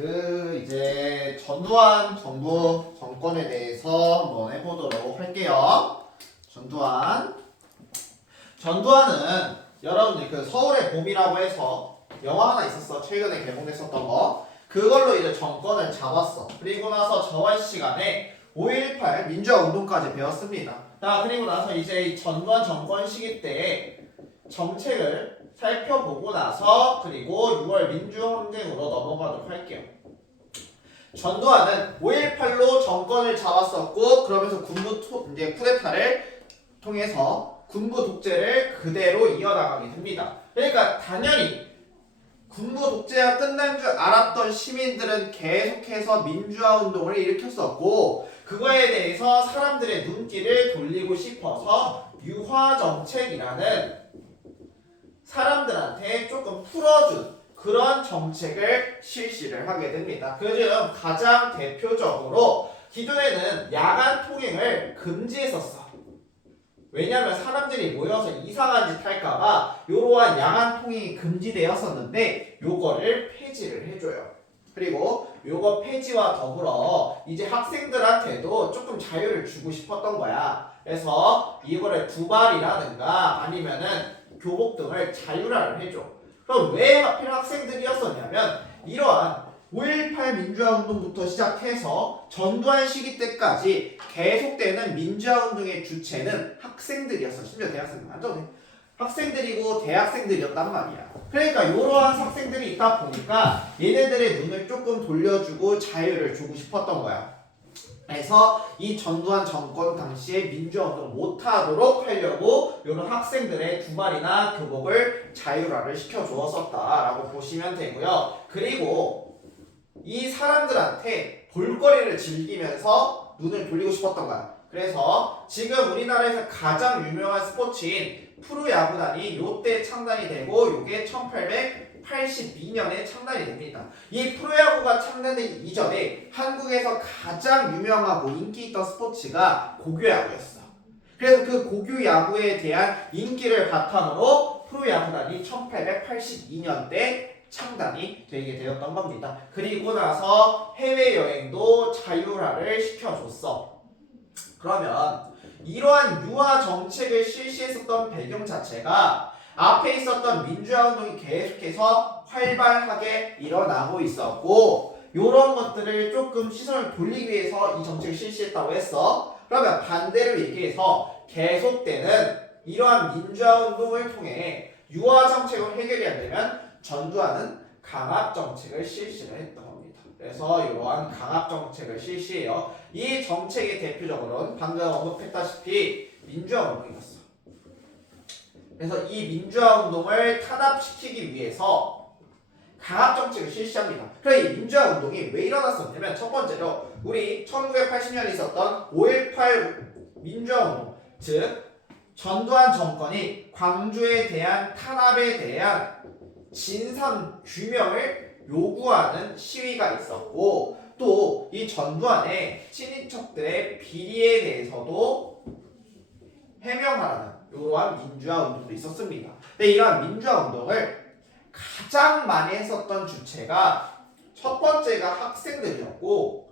이제 전두환 정부 정권에 대해서 한번 해보도록 할게요. 전두환은 여러분들 그 서울의 봄이라고 해서 영화 하나 있었어. 최근에 개봉됐었던 거. 그걸로 이제 정권을 잡았어. 그리고 나서 저번 시간에 5.18 민주화 운동까지 배웠습니다. 자, 그리고 나서 이제 이 전두환 정권 시기 때 정책을 살펴보고 나서 그리고 6월 민주항쟁으로 넘어가도록 할게요. 전두환은 5.18로 정권을 잡았었고 그러면서 이제 쿠데타를 통해서 군부 독재를 그대로 이어나가게 됩니다. 그러니까 당연히 군부 독재가 끝난 줄 알았던 시민들은 계속해서 민주화 운동을 일으켰었고 그거에 대해서 사람들의 눈길을 돌리고 싶어서 유화정책이라는 사람들한테 조금 풀어준 그런 정책을 실시를 하게 됩니다. 그중 가장 대표적으로 기존에는 야간 통행을 금지했었어. 왜냐하면 사람들이 모여서 이상한 짓 할까봐 이러한 야간 통행이 금지되었었는데 요거를 폐지를 해줘요. 그리고 요거 폐지와 더불어 이제 학생들한테도 조금 자유를 주고 싶었던 거야. 그래서 이거를 두발이라든가 아니면은 교복 등을 자율화를 해줘. 그럼 왜 하필 학생들이었었냐면 이러한 5.18 민주화운동부터 시작해서 전두환 시기 때까지 계속되는 민주화운동의 주체는 학생들이었어. 심지어 대학생들 완전 학생들이고 대학생들이었단 말이야. 그러니까 이러한 학생들이 있다 보니까 얘네들의 눈을 조금 돌려주고 자유를 주고 싶었던 거야. 그래서 이 전두환 정권 당시에 민주화운동을 못하도록 하려고 이런 학생들의 두발이나 교복을 자율화를 시켜주었었다라고 보시면 되고요. 그리고 이 사람들한테 볼거리를 즐기면서 눈을 돌리고 싶었던 거야. 그래서 지금 우리나라에서 가장 유명한 스포츠인 프로야구단이 요때 창단이 되고 요게 1882년에 창단이 됩니다. 이 프로야구가 창단되기 이전에 한국에서 가장 유명하고 인기 있던 스포츠가 고교야구였어. 그래서 그 고교야구에 대한 인기를 바탕으로 프로야구단이 1882년대 창단이 되게 되었던 겁니다. 그리고 나서 해외여행도 자율화를 시켜줬어. 그러면 이러한 유화 정책을 실시했었던 배경 자체가 앞에 있었던 민주화운동이 계속해서 활발하게 일어나고 있었고 이런 것들을 조금 시선을 돌리기 위해서 이 정책을 실시했다고 했어. 그러면 반대로 얘기해서 계속되는 이러한 민주화운동을 통해 유화 정책을 해결이 안 되면 전두환은 강압 정책을 실시를 했던 겁니다. 그래서 이러한 강압 정책을 실시해요. 이 정책의 대표적으로는 방금 언급했다시피 민주화 운동이었어. 그래서 이 민주화 운동을 탄압시키기 위해서 강압 정책을 실시합니다. 그럼 이 민주화 운동이 왜 일어났었냐면 첫 번째로 우리 1980년에 있었던 5.18 민주화 운동, 즉 전두환 정권이 광주에 대한 탄압에 대한 진상 규명을 요구하는 시위가 있었고 또 이 전두환의 친인척들의 비리에 대해서도 해명하라는 이러한 민주화 운동도 있었습니다. 근데 이러한 민주화 운동을 가장 많이 했었던 주체가 첫 번째가 학생들이었고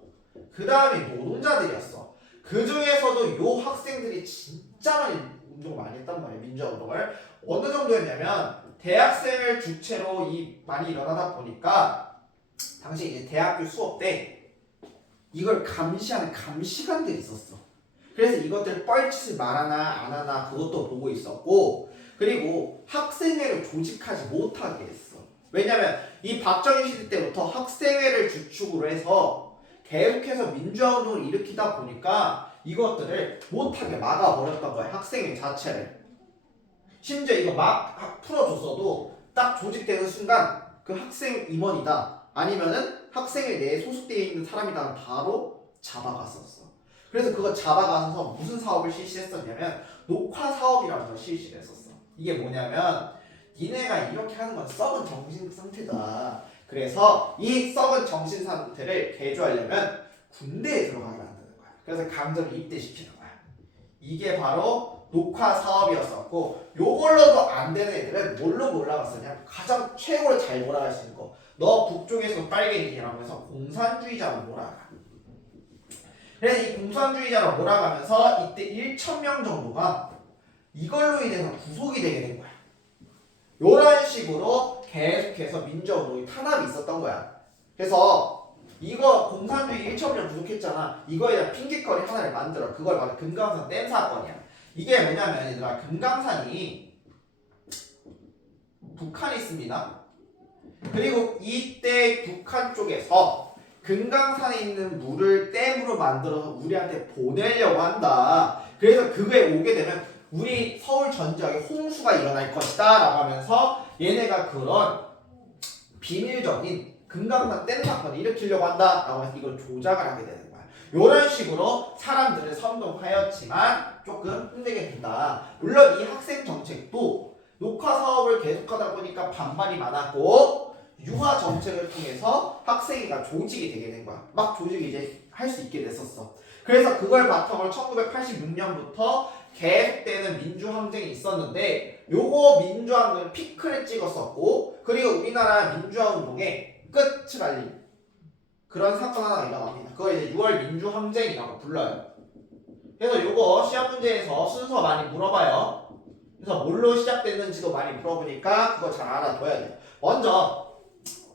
그 다음에 노동자들이었어. 그 중에서도 요 학생들이 진짜 많이 운동을 많이 했단 말이에요. 민주화 운동을 어느 정도였냐면 대학생을 주체로 많이 일어나다 보니까 당시 이제 대학교 수업 때 이걸 감시하는 감시관들이 있었어. 그래서 이것들 뻘짓을 말하나 안 하나 그것도 보고 있었고 그리고 학생회를 조직하지 못하게 했어. 왜냐면 이 박정희 시대 때부터 학생회를 주축으로 해서 계속해서 민주화운동을 일으키다 보니까 이것들을 못하게 막아버렸던 거야. 학생회 자체를. 심지어 이거 막 풀어줬어도 딱 조직되는 순간 그 학생 임원이다 아니면은 학생회 내에 소속되어 있는 사람이다 바로 잡아갔었어. 그래서 그거 잡아가서 무슨 사업을 실시했었냐면 녹화 사업이라는 걸 실시를 했었어. 이게 뭐냐면 니네가 이렇게 하는 건 썩은 정신 상태다. 그래서 이 썩은 정신 상태를 개조하려면 군대에 들어가게 만드는 거야. 그래서 강제로 입대시키는 거야. 이게 바로 녹화 사업이었었고 요걸로도 안 되는 애들은 뭘로 몰아갔었냐? 가장 최고로 잘 몰아갈 수 있는 거 너 북쪽에서 빨갱이라고 해서 공산주의자로 몰아가. 그래서 이 공산주의자로 몰아가면서 이때 1,000명 정도가 이걸로 인해서 구속이 되게 된 거야. 이런 식으로 계속해서 민주화운동이 탄압이 있었던 거야. 그래서 이거 공산주의 1,000명 구속했잖아. 이거에 대한 핑계거리 하나를 만들어. 그걸 바로 금강산 댐 사건이야. 이게 뭐냐면 얘들아, 금강산이 북한에 있습니다. 그리고 이때 북한 쪽에서 금강산에 있는 물을 댐으로 만들어서 우리한테 보내려고 한다. 그래서 그게 오게 되면 우리 서울 전 지역에 홍수가 일어날 것이다 라고 하면서 얘네가 그런 비밀적인 금강산 댐 사건을 일으키려고 한다 라고 해서 이걸 조작을 하게 되는 거야. 이런 식으로 사람들을 선동하였지만 조금 힘들게 된다. 물론 이 학생 정책도 녹화 사업을 계속하다 보니까 반발이 많았고 유화 정책을 통해서 학생회가 조직이 되게 된 거야. 막 조직이 이제 할 수 있게 됐었어. 그래서 그걸 바탕으로 1986년부터 계속되는 민주항쟁이 있었는데 요거 민주항쟁은 피크를 찍었었고 그리고 우리나라 민주화운동의 끝을 알린 그런 사건 하나가 일어납니다. 그걸 이제 6월 민주항쟁이라고 불러요. 그래서 요거 시험 문제에서 순서 많이 물어봐요. 그래서 뭘로 시작됐는지도 많이 물어보니까 그거 잘 알아둬야 돼요. 먼저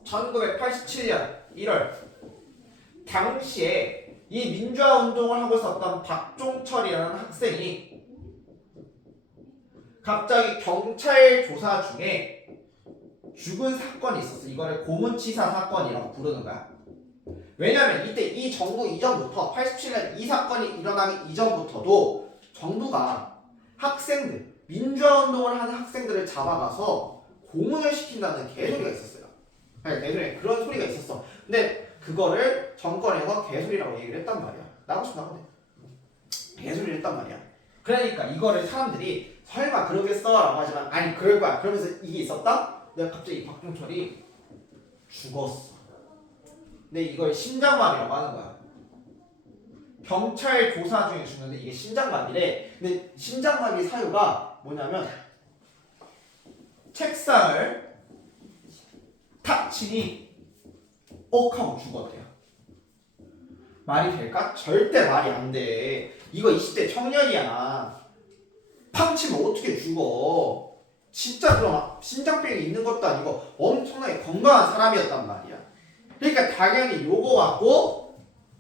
1987년 1월 당시에 이 민주화 운동을 하고 있었던 박종철이라는 학생이 갑자기 경찰 조사 중에 죽은 사건이 있었어. 이거를 고문치사 사건이라고 부르는 거야. 왜냐면 이때 이 정부 이전부터 87년 이 사건이 일어나기 이전부터도 정부가 학생들, 민주화 운동을 하는 학생들을 잡아가서 고문을 시킨다는 개소리가 있었어요. 아니, 개소리, 그런 소리가 있었어. 근데 그거를 정권에서 개소리라고 얘기를 했단 말이야. 나고 싶나 본데. 개소리를 했단 말이야. 그러니까 이거를 사람들이 설마 그러겠어? 라고 하지만 아니 그럴 거야. 그러면서 이게 있었다? 내가 갑자기 박종철이 죽었어. 근데 이걸 심장마비라고 하는 거야. 경찰 조사 중에 죽는데 이게 심장마비래. 근데 심장마비 사유가 뭐냐면 책상을 탁 치니 억 하고 죽었대요. 말이 될까? 절대 말이 안 돼. 이거 20대 청년이야. 팡 치면 어떻게 죽어? 진짜 그럼 심장병이 있는 것도 아니고 엄청나게 건강한 사람이었단 말이야. 그러니까 당연히 요거 갖고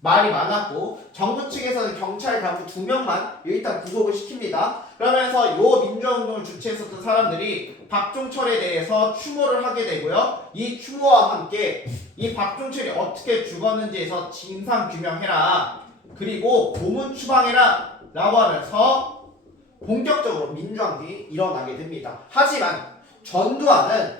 말이 많았고 정부 측에서는 경찰 간부 2명만 일단 구속을 시킵니다. 그러면서 요 민주화운동을 주최했었던 사람들이 박종철에 대해서 추모를 하게 되고요. 이 추모와 함께 이 박종철이 어떻게 죽었는지에서 진상규명해라. 그리고 고문 추방해라 라고 하면서 본격적으로 민주항쟁이 일어나게 됩니다. 하지만 전두환은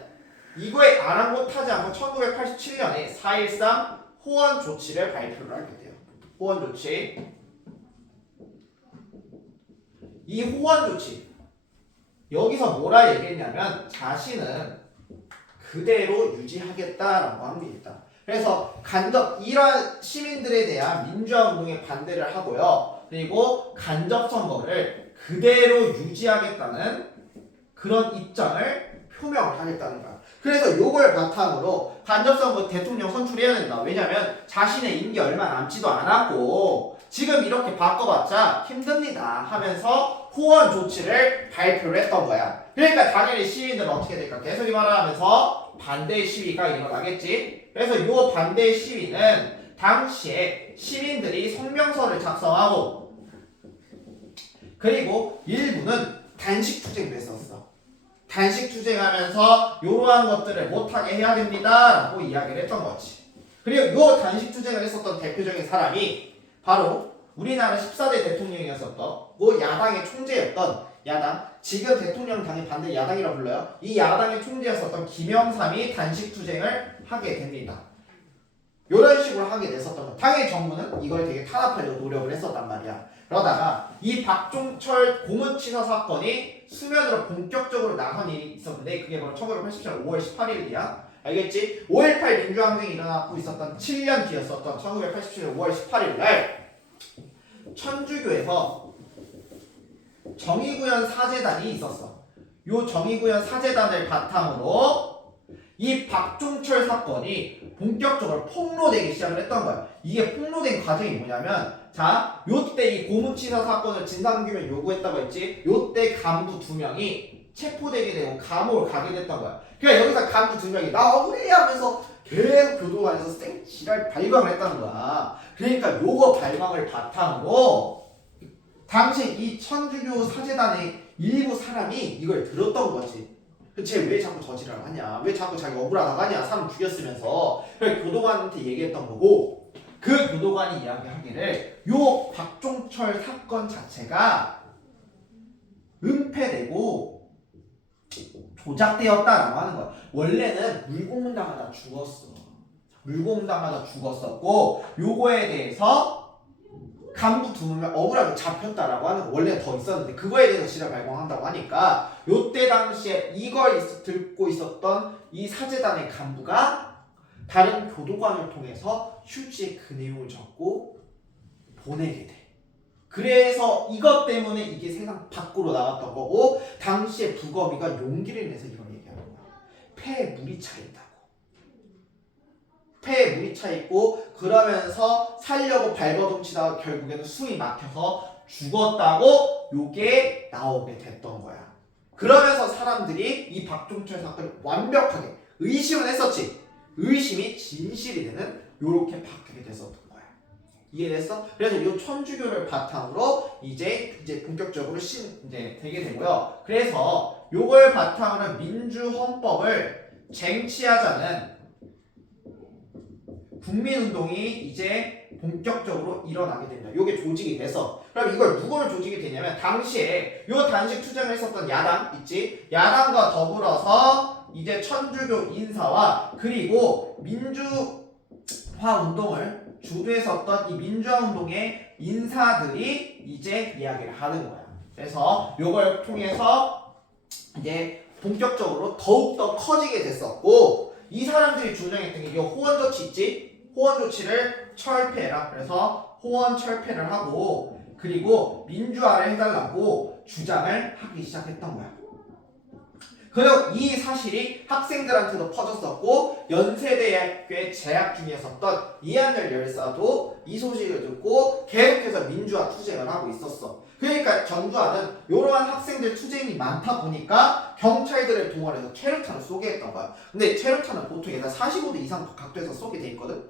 이거에 아랑곳하지 않고 1987년에 4.13 호원 조치를 발표를 하게 돼요. 호원 조치. 이 호원 조치 여기서 뭐라 얘기했냐면 자신은 그대로 유지하겠다라고 합니다. 그래서 간접 이러한 시민들에 대한 민주화 운동에 반대를 하고요. 그리고 간접 선거를 그대로 유지하겠다는 그런 입장을 표명을 하겠다는 거야. 그래서 요걸 바탕으로 간접선거 대통령 선출해야 된다. 왜냐면 자신의 임기 얼마 남지도 않았고 지금 이렇게 바꿔봤자 힘듭니다 하면서 호원 조치를 발표를 했던 거야. 그러니까 당연히 시민들은 어떻게 될까? 계속 말하면서 반대 시위가 일어나겠지. 그래서 요 반대 시위는 당시에 시민들이 성명서를 작성하고 그리고 일부는 단식 투쟁도 했었어. 단식 투쟁하면서 이러한 것들을 못하게 해야 됩니다 라고 이야기를 했던 거지. 그리고 요 단식 투쟁을 했었던 대표적인 사람이 바로 우리나라 14대 대통령이었었던 그 야당의 총재였던 야당, 지금 대통령 당의 반대 야당이라고 불러요. 이 야당의 총재였었던 김영삼이 단식 투쟁을 하게 됩니다. 이런 식으로 하게 됐었던 거. 당연히 정부는 이걸 되게 탄압하려고 노력을 했었단 말이야. 그러다가 이 박종철 고문치사 사건이 수면으로 본격적으로 나선 일이 있었는데 그게 바로 1987년 5월 18일이야. 알겠지? 5.18 민주항쟁이 일어나고 있었던 7년 뒤였었던 1987년 5월 18일 날 천주교에서 정의구현 사제단이 있었어. 요 정의구현 사제단을 바탕으로 이 박종철 사건이 본격적으로 폭로되기 시작을 했던 거야. 이게 폭로된 과정이 뭐냐면, 자, 요때 이 고무치사 사건을 진상규명 요구했다고 했지. 요때 간부 2명이 체포되게 되고 감옥을 가게 됐던 거야. 그러니까 여기서 간부 2명이 나 억울해 하면서 계속 교도관에서 생지랄 발광을 했다는 거야. 그러니까 요거 발광을 바탕으로 당시 이 천주교 사제단의 일부 사람이 이걸 들었던 거지. 쟤 왜 자꾸 저지랄을 하냐? 왜 자꾸 자기 억울하다고 하냐? 사람 죽였으면서. 그래 교도관한테 얘기했던 거고, 그 교도관이 이야기하기를 요 박종철 사건 자체가 은폐되고 조작되었다라고 하는 거야. 원래는 물고문당하다 죽었어. 물고문당하다 죽었었고, 요거에 대해서 간부 2명 억울하게 잡혔다라고 하는 거 원래 더 있었는데 그거에 대해서 지랄 발광한다고 하니까 요때 당시에 이걸 듣고 있었던 이 사제단의 간부가 다른 교도관을 통해서 휴지에 그 내용을 적고 보내게 돼. 그래서 이것 때문에 이게 세상 밖으로 나갔던 거고, 당시에 부검이가 용기를 내서 이걸 얘기하는 거야. 폐에 물이 차 있다고. 폐에 물이 차 있고, 그러면서 살려고 발버둥치다가 결국에는 숨이 막혀서 죽었다고 요게 나오게 됐던 거야. 그러면서 사람들이 이 박종철 사건을 완벽하게 의심은 했었지. 의심이 진실이 되는 요렇게 바뀌게 됐었던 거야. 이해됐어? 그래서 이 천주교를 바탕으로 이제 본격적으로 이제 되게 되고요. 그래서 요걸 바탕으로 민주헌법을 쟁취하자는 국민운동이 이제 본격적으로 일어나게 됩니다. 요게 조직이 돼서. 그럼 이걸 누구를 조직이 되냐면, 당시에 요 단식 투쟁을 했었던 야당 있지? 야당과 더불어서 이제 천주교 인사와 그리고 민주화 운동을 주도했었던 이 민주화 운동의 인사들이 이제 이야기를 하는 거야. 그래서 요걸 통해서 이제 본격적으로 더욱더 커지게 됐었고, 이 사람들이 주장했던 게 이 호원 조치 있지? 호원 조치를 철폐해라. 그래서 호원 철폐를 하고, 그리고 민주화를 해달라고 주장을 하기 시작했던 거야. 그리고 이 사실이 학생들한테도 퍼졌었고, 연세대학교에 재학 중이었었던 이한열 열사도 이 소식을 듣고 계속해서 민주화 투쟁을 하고 있었어. 그러니까 전두환은 이러한 학생들 투쟁이 많다 보니까 경찰들을 동원해서 최루탄을 쏘게 했던 거야. 근데 최루탄은 보통 얘가 45도 이상 각도에서 쏘게 돼 있거든.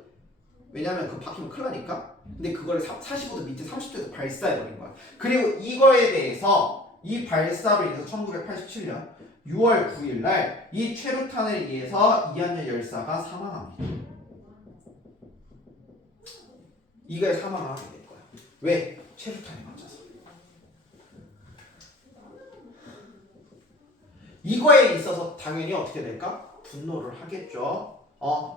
왜냐면 그 박히면 큰일 나니까. 근데 그걸 45도 밑에 30도에서 발사해버린 거야. 그리고 이거에 대해서 이 발사로 인해서 1987년 6월 9일 날 이 최루탄에 의해서 이한열 열사가 사망합니다. 이거에 사망을 하게 될 거야. 왜? 최루탄에 맞아서. 이거에 있어서 당연히 어떻게 될까? 분노를 하겠죠.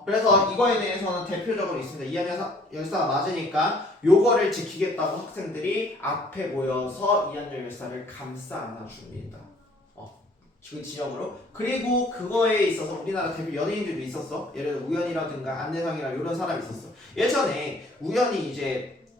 그래서 이거에 대해서는 대표적으로 있습니다. 이한열 열사가 맞으니까 요거를 지키겠다고 학생들이 앞에 모여서 이한열 열사를 감싸 안아줍니다. 그 지역으로. 그리고 그거에 있어서 우리나라 대표 연예인들도 있었어. 예를 들어 우연이라든가 안내상이나 이런 사람이 있었어. 예전에 우연히 이제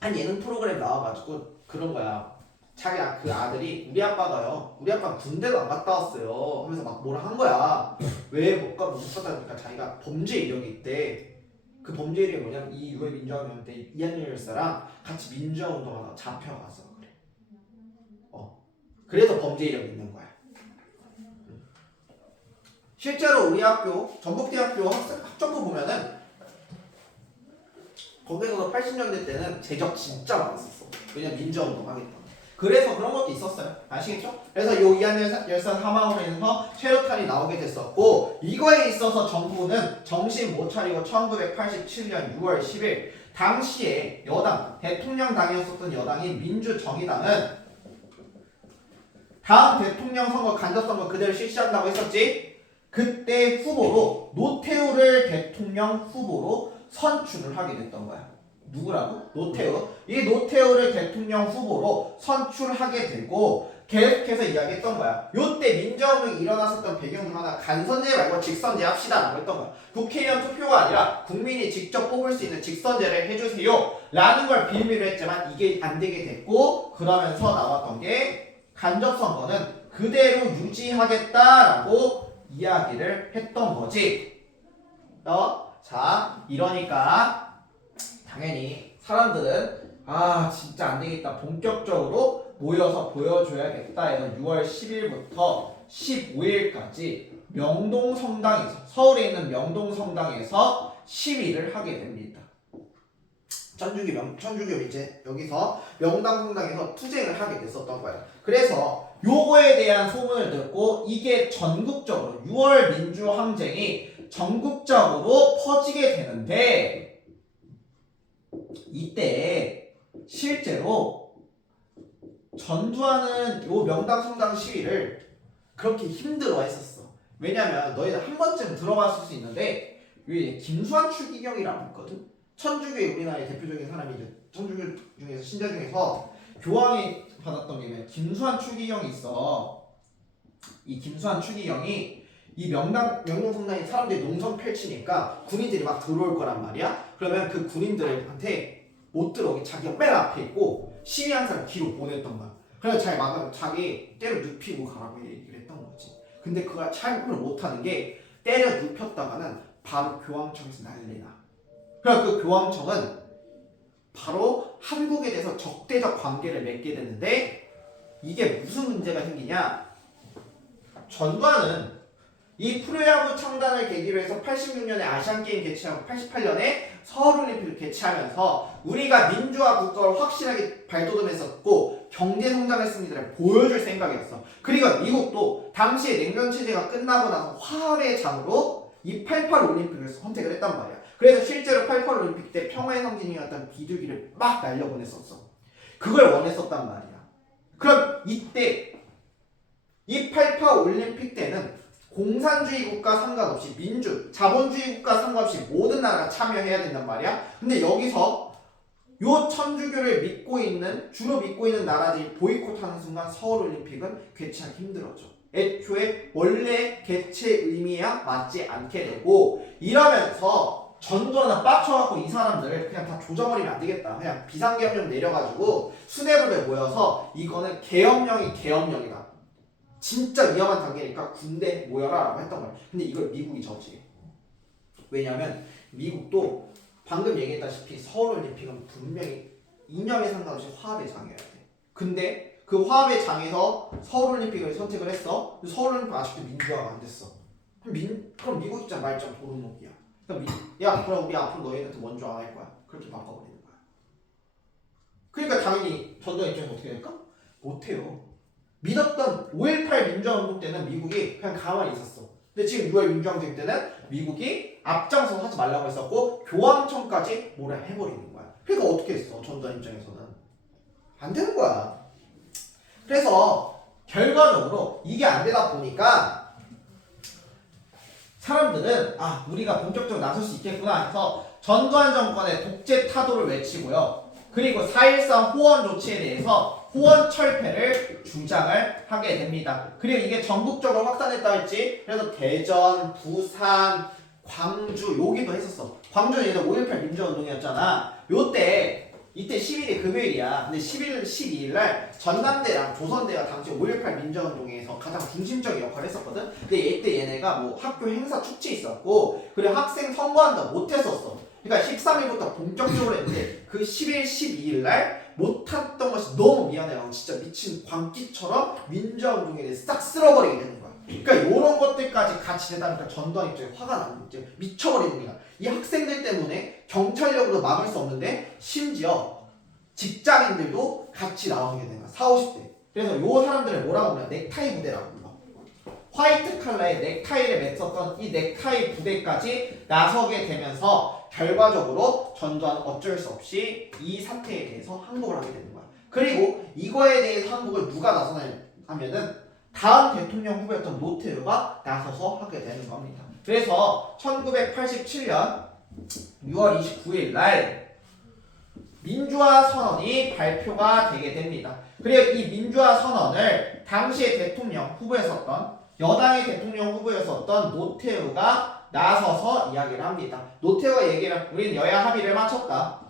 한 예능 프로그램 나와가지고 그런 거야. 자기 그 아들이 우리 아빠가요. 우리 아빠가 군대도 안 갔다 왔어요. 하면서 막 뭐라 한 거야. 왜 못 갔다니까 자기가 범죄 이력이 있대. 그 범죄 이력이 뭐냐면 이 6월 민주화운동 때 이한열 열사랑 같이 민주화 운동하다가 잡혀가서 그래. 그래서 범죄 이력이 있는 거야. 실제로 우리 학교 전북대학교 학점부 보면은 거기서도 80년대 때는 제적 진짜 많았었어. 왜냐면 민주화운동 하겠다. 그래서 그런 것도 있었어요. 아시겠죠? 그래서 요 이한열 열사 사망으로 인해서 최루탄이 나오게 됐었고, 이거에 있어서 정부는 정신 못 차리고 1987년 6월 10일 당시에 여당, 대통령당이었었던 여당인 민주정의당은 다음 대통령 선거 간접선거 그대로 실시한다고 했었지. 그때 후보로 노태우를 대통령 후보로 선출을 하게 됐던 거야. 누구라고? 노태우. 이 노태우를 대통령 후보로 선출하게 되고 계속해서 이야기했던 거야. 요때 민주화운동이 일어났었던 배경 중 하나, 간선제 말고 직선제 합시다 라고 했던 거야. 국회의원 투표가 아니라 국민이 직접 뽑을 수 있는 직선제를 해주세요 라는 걸 빌미로 했지만 이게 안 되게 됐고, 그러면서 나왔던 게 간접선거는 그대로 유지하겠다라고 이야기를 했던 거지. 자, 이러니까 당연히 사람들은 아 진짜 안 되겠다. 본격적으로 모여서 보여줘야겠다 해서 6월 10일부터 15일까지 명동성당에서 서울에 있는 명동성당에서 시위를 하게 됩니다. 천주교 이제 여기서 명당성당에서 투쟁을 하게 됐었던 거예요. 그래서 요거에 대한 소문을 듣고 이게 전국적으로 6월 민주항쟁이 전국적으로 퍼지게 되는데 이때 실제로 전두환은 요 명당성당 시위를 그렇게 힘들어 했었어. 왜냐면 너희들 한 번쯤 들어봤을 수 있는데 여기 김수환 추기경이라고 있거든. 천주교의 우리나라의 대표적인 사람이죠. 천주교 중에서 신자 중에서 교황이 받았던 게 김수환 추기경이 있어. 이 김수환 추기경이 이 명동성당에 사람들이 농성 펼치니까 군인들이 막 들어올 거란 말이야. 그러면 그 군인들한테 못 들어오게 자기가 맨 앞에 있고 시위한 사람 뒤로 보냈던 거야. 그래서 자기 막으면 자기 때려 눕히고 가라고 얘기를 했던 거지. 근데 그가 참을 못하는 게 때려 눕혔다가는 바로 교황청에서 난리나. 그래서 그 교황청은 바로 한국에 대해서 적대적 관계를 맺게 되는데 이게 무슨 문제가 생기냐? 전두환은 이 프로야구 창단을 계기로 해서 86년에 아시안게임 개최하고 88년에 서울올림픽을 개최하면서 우리가 민주화 국가를 확실하게 발돋움했었고 경제 성장했습니다를 보여줄 생각이었어. 그리고 미국도 당시에 냉전체제가 끝나고 나서 화합의 장으로 이 88 올림픽을 선택을 했단 말이야. 그래서 실제로 88 올림픽 때 평화의 상징이었던 비둘기를 막 날려보냈었어. 그걸 원했었단 말이야. 그럼 이때 이 88 올림픽 때는 공산주의 국가 상관없이 민주, 자본주의 국가 상관없이 모든 나라가 참여해야 된단 말이야. 근데 여기서 요 천주교를 주로 믿고 있는 나라들이 보이콧하는 순간 서울올림픽은 개최하기 힘들어져. 애초에 원래 개최 의미와 맞지 않게 되고 이러면서 전두환은 빡쳐갖고 이 사람들을 그냥 다 조져버리면 안 되겠다. 그냥 비상계엄령 내려가지고 수뇌부에 모여서 이거는 계엄령이다. 진짜 위험한 단계니까 군대 모여라 라고 했던 거예요. 근데 이걸 미국이 저지해. 왜냐면 미국도 방금 얘기했다시피 서울올림픽은 분명히 이념에 상관없이 화합의 장이어야 돼. 근데 그 화합의 장에서 서울올림픽을 선택을 했어. 서울올림픽 아직도 민주화가 안 됐어. 그럼 미국 입장 말짱 도루묵이야. 그럼 우리 앞으로 너희한테 먼저 안 할 거야. 그렇게 바꿔버리는 거야. 그러니까 당연히 전두환 입장에서 어떻게 될까? 못해요. 믿었던 5.18 민주화운동 때는 미국이 그냥 가만히 있었어. 근데 지금 6월 민주항쟁 때는 미국이 앞장서서 하지 말라고 했었고 교황청까지 뭐라 해버리는 거야. 그러니까 어떻게 했어? 전두환 입장에서는 안 되는 거야. 그래서 결과적으로 이게 안 되다 보니까 사람들은 우리가 본격적으로 나설 수 있겠구나 해서 전두환 정권의 독재 타도를 외치고요. 그리고 4.13 호원 조치에 대해서 호원 철폐를 주장을 하게 됩니다. 그리고 이게 전국적으로 확산했다 했지. 그래서 대전, 부산, 광주 여기도 했었어. 광주는 예전 5.18 민주화운동이었잖아. 이때 10일이 금요일이야. 근데 11일, 12일날 전남대랑 조선대가 당시 5.18 민주화운동에서 가장 중심적인 역할을 했었거든. 근데 이때 얘네가 뭐 학교 행사 축제 있었고 그리고 학생 선거한다 못했었어. 그러니까 13일부터 본격적으로 했는데 그 10일, 12일날 못했던 것이 너무 미안해요. 진짜 미친 광기처럼 민주화운동에 대해 싹 쓸어버리게 되는 거야. 그러니까 이런 것들까지 같이 되다 보니까 전두환 입장에 화가 나는 거지. 미쳐버리는 거야. 이 학생들 때문에 경찰력으로 막을 수 없는데 심지어 직장인들도 같이 나오게 되는 거야. 40, 50대. 그래서 요 사람들을 뭐라고 불러? 넥타이 부대라고 불러. 화이트 칼라에 넥타이를 맸었던 이 넥타이 부대까지 나서게 되면서 결과적으로 전두환은 어쩔 수 없이 이 사태에 대해서 항복을 하게 되는 거야. 그리고 이거에 대해서 항복을 누가 나서냐 하면은 다음 대통령 후보였던 노태우가 나서서 하게 되는 겁니다. 그래서 1987년 6월 29일 날 민주화 선언이 발표가 되게 됩니다. 그리고 이 민주화 선언을 당시의 대통령 후보였었던 여당의 대통령 후보였었던 노태우가 나서서 이야기를 합니다. 노태우가 얘기를 우리는 여야 합의를 마쳤다.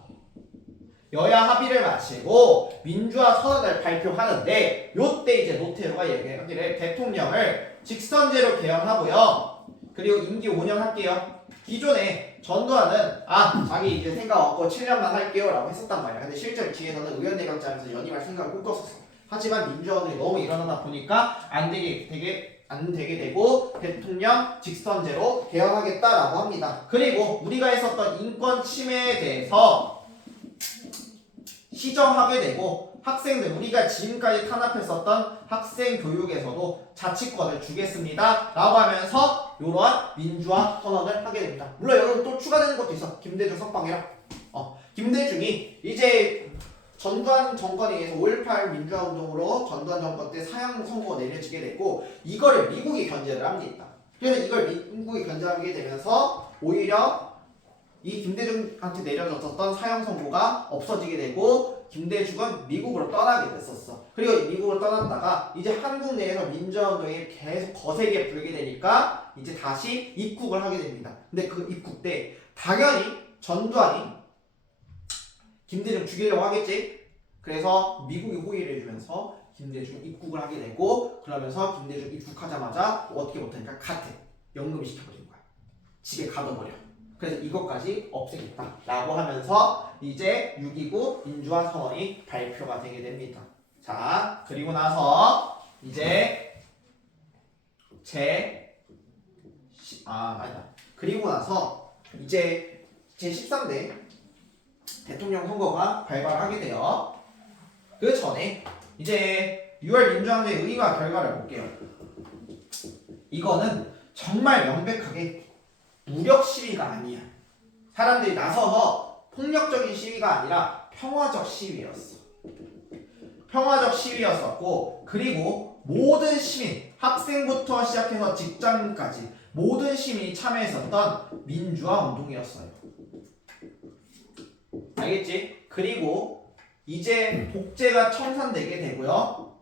여야 합의를 마치고 민주화 선언을 발표하는데 요때 이제 노태우가 얘기하기를 대통령을 직선제로 개헌하고요. 그리고 임기 5년 할게요. 기존에 전두환은 자기 이제 생각 없고 7년만 할게요 라고 했었단 말이야. 근데 실제로 뒤에서는 의원내각제하면서 연임할 생각을 꿈꿨었어. 하지만 민주화운동이 너무 일어나다 보니까 안 되게 되고 대통령 직선제로 개헌하겠다라고 합니다. 그리고 우리가 했었던 인권 침해에 대해서 시정하게 되고 학생들 우리가 지금까지 탄압했었던 학생 교육에서도 자치권을 주겠습니다 라고 하면서 이러한 민주화 선언을 하게 됩니다. 물론 여기서 또 추가되는 것도 있어. 김대중 석방이랑 김대중이 이제 전두환 정권에 의해서 5.18 민주화 운동으로 전두환 정권 때 사형 선고가 내려지게 됐고 이거를 미국이 견제를 합니다. 그래서 이걸 미국이 견제하게 되면서 오히려 이 김대중한테 내려졌었던 사형 선고가 없어지게 되고 김대중은 미국으로 떠나게 됐었어. 그리고 미국으로 떠났다가 이제 한국 내에서 민주화 운동이 계속 거세게 불게 되니까 이제 다시 입국을 하게 됩니다. 근데 그 입국 때 당연히 전두환이 김대중 죽이려고 하겠지. 그래서 미국이 호의를 해주면서 김대중 입국을 하게 되고 그러면서 김대중 입국하자마자 어떻게 못하니까 카트 연금 시켜버린 거야. 집에 가둬버려. 그래서 이것까지 없애겠다 라고 하면서 이제 6.29 민주화 선언이 발표가 되게 됩니다. 자, 그리고 나서 이제 그리고 나서 이제 제13대 대통령 선거가 발발하게 돼요. 그 전에 이제 6월 민주항쟁 의의와 결과를 볼게요. 이거는 정말 명백하게 무력 시위가 아니야. 사람들이 나서서 폭력적인 시위가 아니라 평화적 시위였어. 평화적 시위였었고 그리고 모든 시민, 학생부터 시작해서 직장까지 모든 시민이 참여했었던 민주화 운동이었어요. 알겠지? 그리고 이제 독재가 청산되게 되고요.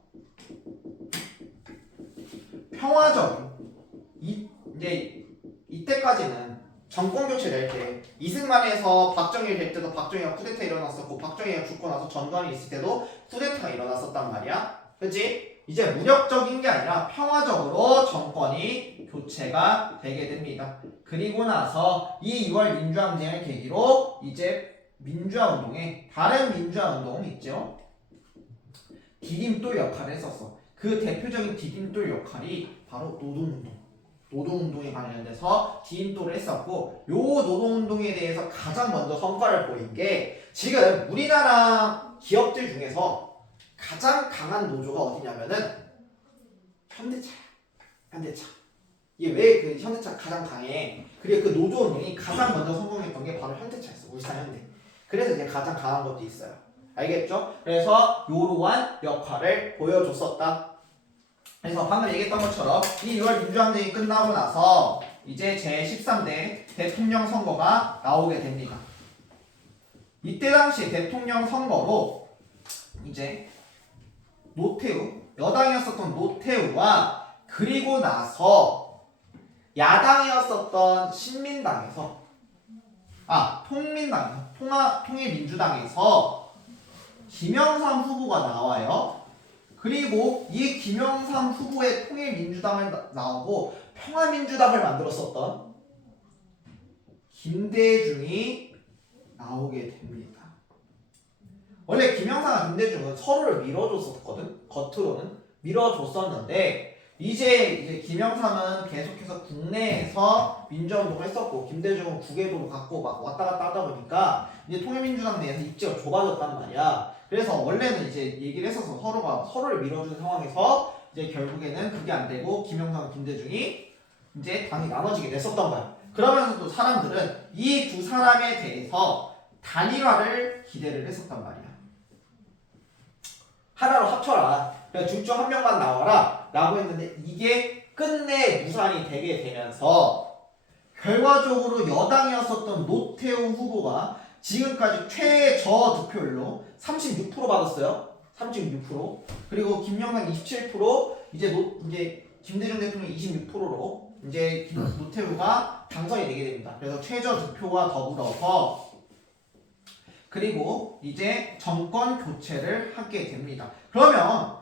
평화적으로 이제 이때까지는 정권 교체 될 때 이승만에서 박정희 될 때도 박정희가 쿠데타 일어났었고 박정희가 죽고 나서 전두환이 있을 때도 쿠데타가 일어났었단 말이야. 그렇지? 이제 무력적인 게 아니라 평화적으로 정권이 교체가 되게 됩니다. 그리고 나서 이 6월 민주항쟁을 계기로 이제 민주화 운동에 다른 민주화 운동은 있죠. 디딤돌 역할을 했었어. 그 대표적인 디딤돌 역할이 바로 노동운동에 관련돼서 디딤돌을 했었고 요 노동운동에 대해서 가장 먼저 성과를 보인 게 지금 우리나라 기업들 중에서 가장 강한 노조가 어디냐면은 현대차. 이게 왜 그 현대차가 가장 강해? 그리고 그 노조운동이 가장 먼저 성공했던 게 바로 현대차였어. 울산현대. 그래서 이제 가장 강한 것도 있어요. 알겠죠? 그래서 요러한 역할을 보여줬었다. 그래서 방금 얘기했던 것처럼 이 6월 민주항쟁이 끝나고 나서 이제 제13대 대통령 선거가 나오게 됩니다. 이때 당시 대통령 선거로 이제 여당이었었던 노태우와 그리고 나서 야당이었었던 신민당에서 통일민주당에서 김영삼 후보가 나와요. 그리고 이 김영삼 후보의 통일민주당을 나오고 평화민주당을 만들었었던 김대중이 나오게 됩니다. 원래 김영삼과 김대중은 서로를 밀어줬었거든. 겉으로는 밀어줬었는데 이제 김영삼은 계속해서 국내에서 민주화운동을 했었고 김대중은 국외도로 갖고 막 왔다 갔다 하다 보니까 이제 통일민주당 내에서 입지가 좁아졌단 말이야. 그래서 원래는 이제 얘기를 했어서 서로가 서로를 밀어주는 상황에서 이제 결국에는 그게 안 되고 김영삼과 김대중이 이제 당이 나눠지게 됐었던 거야. 그러면서도 사람들은 이 두 사람에 대해서 단일화를 기대를 했었단 말이야. 하나로 합쳐라. 그러니까 둘 중 한 명만 나와라. 라고 했는데 이게 끝내 무산이 되게 되면서 결과적으로 여당이었었던 노태우 후보가 지금까지 최저 득표율로 36% 받았어요. 36%. 그리고 김영삼 27%, 이제 김대중 대통령 26%로 이제 노태우가 당선이 되게 됩니다. 그래서 최저 득표와 더불어서 그리고 이제 정권 교체를 하게 됩니다. 그러면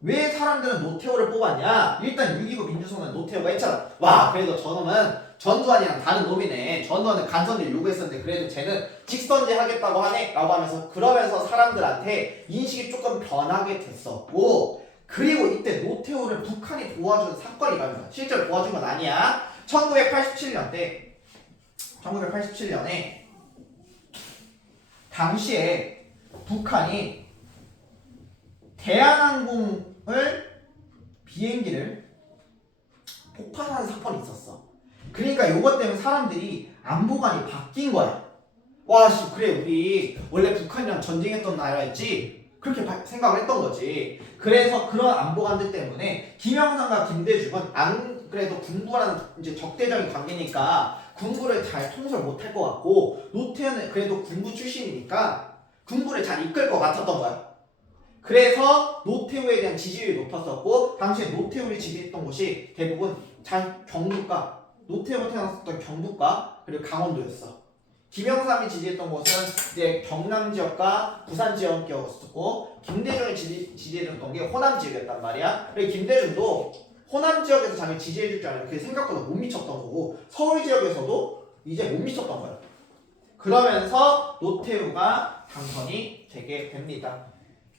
왜 사람들은 노태우를 뽑았냐? 일단 6.29 민주선언 노태우가 했잖아. 와, 그래도 저놈은 전두환이랑 다른 놈이네. 전두환은 간선제 요구했었는데 그래도 쟤는 직선제 하겠다고 하네? 라고 하면서 그러면서 사람들한테 인식이 조금 변하게 됐었고, 그리고 이때 노태우를 북한이 도와준 사건이 일어납니다. 실제로 도와준 건 아니야. 1987년에 당시에 북한이 대한항공을 비행기를 폭파하는 사건이 있었어. 그러니까 요것 때문에 사람들이 안보관이 바뀐 거야. 와, 씨, 그래, 우리 원래 북한이랑 전쟁했던 나라였지? 그렇게 생각을 했던 거지. 그래서 그런 안보관들 때문에 김영삼과 김대중은 안 그래도 군부라는 이제 적대적인 관계니까 군부를 잘 통솔 못할 것 같고, 노태우는 그래도 군부 출신이니까 군부를 잘 이끌 것 같았던 거야. 그래서 노태우에 대한 지지율이 높았었고, 당시에 노태우를 지지했던 곳이 대부분 경북과 노태우가 태어났었던 경북과 그리고 강원도였어. 김영삼이 지지했던 곳은 이제 경남 지역과 부산 지역이었었고, 김대중이 지지해줬던 게 호남 지역이었단 말이야. 그리고 김대중도 호남 지역에서 자기 지지해줄 줄 알았는데 그게 생각보다 못 미쳤던 거고, 서울 지역에서도 이제 못 미쳤던 거야. 그러면서 노태우가 당선이 되게 됩니다.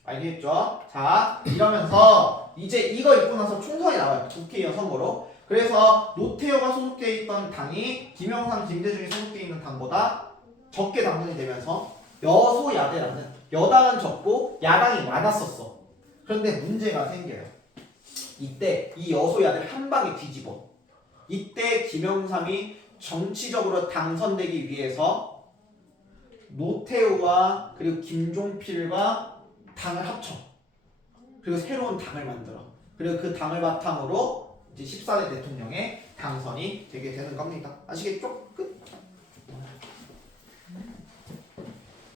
알겠죠? 자, 이러면서 이제 이거 있고 나서 총선이 나와요. 국회의원 선거로. 그래서 노태우가 소속돼 있던 당이 김영삼, 김대중이 소속돼 있는 당보다 적게 당선이 되면서 여소야대라는, 여당은 적고 야당이 많았었어. 그런데 문제가 생겨요. 이때 이 여소야대를 한 방에 뒤집어. 이때 김영삼이 정치적으로 당선되기 위해서 노태우와 그리고 김종필과 당을 합쳐. 그리고 새로운 당을 만들어. 그리고 그 당을 바탕으로 이제 14대 대통령의 당선이 되게 되는 겁니다. 아시겠죠?